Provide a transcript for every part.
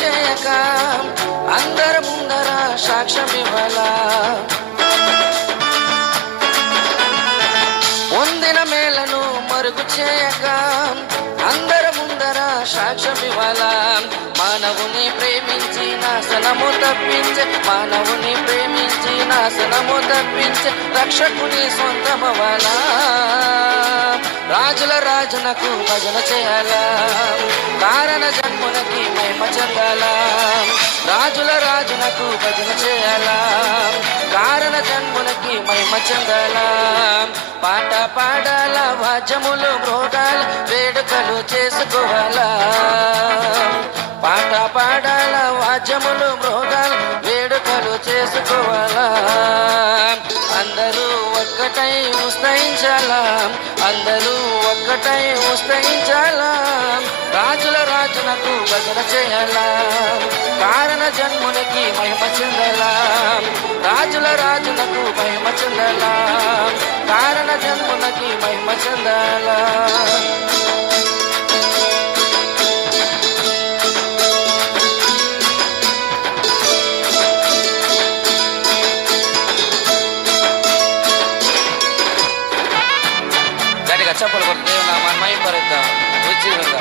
చేయక అందర ముందర సాక్ష్యం ఇవ్వాలా. పొందిన మేలను మరుగు చేయక అందర ముందర సాక్ష్యం ఇవ్వాలా. మానవుని ప్రేమించి నాశనము తప్పించే మానవుని ప్రేమించి నాశనము తప్పించే రక్షకుని సొంతమవ్వాలా రాజుల రాజునకు భజన చేయాలా. కారణ మహిమ చెందాలా రాజుల రాజునకు భజన చేయాలా. కారణ జన్మునకి మహిమ చెందాలా. పాట పాడాల వాద్యములు మృగాల వేడుకలు చేసుకోవాలా. పాట పాడాల వాద్యములు మృగాల వేడుకలు చేసుకోవాలా. ఒక్కటై ఉస్తయించాలా అందరూ ఒక్కటై ఉస్తయించాలా రాజుల రాజునకు భజన చేయాలా. కారణ జన్మునికి మహిమ చెందలా. రాజుల రాజునకు మహిమ చెందలా. కారణ జన్మునకి మహిమ చెందలా. గట్టిగా చెప్పలు కొట్టి దేవుని నామాన్ని మహిమపరుద్దాం ఉజ్జీవంగా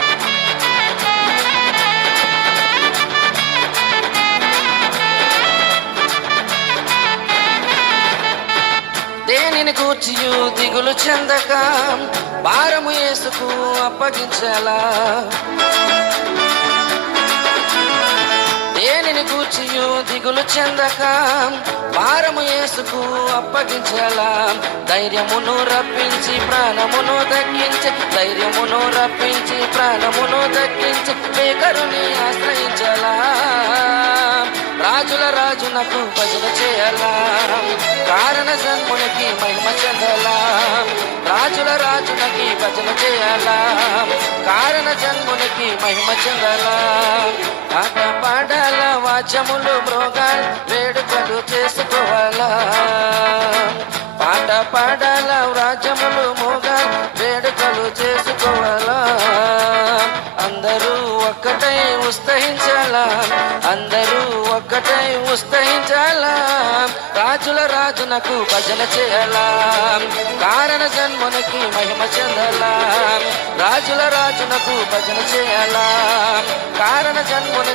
దేనిని కూర్చియు దిగులు చెందక భారము వేసుకు అప్పగించాలా. దేనిని కూర్చియు దిగులు చెందక భారము యేసుకు అప్పగించాలా. ధైర్యమును రప్పించి ప్రాణమును దక్కించి. ధైర్యమును రప్పించి ప్రాణమును దక్కించి. మేకరుని ఆశ్రయించాలా. రాజుల రాజునకు భజన చేయాలా. కారణ జన్మునికి మహిమ చెందలా. రాజుల రాజునకి భజన చేయాలా. కారణ జన్మునికి మహిమ చెందలా. పాట పాడాల మృగాలు వేడుకలు చేసుకోవాలా? పాట పాడాల? రాజ్యములు మోగాలు వేడుకలు చేసుకోవాలా? అందరూ ఒక్కటై ఉత్సహించాలా? అందరూ ఒక్కటై ఉత్సహించాలా? రాజుల రాజునకు భజన చేయాలా? కారణ జన్మునికి మహిమ చెందాలా? రాజుల రాజునకు భజన చేయాలా? కారణ జన్మునికి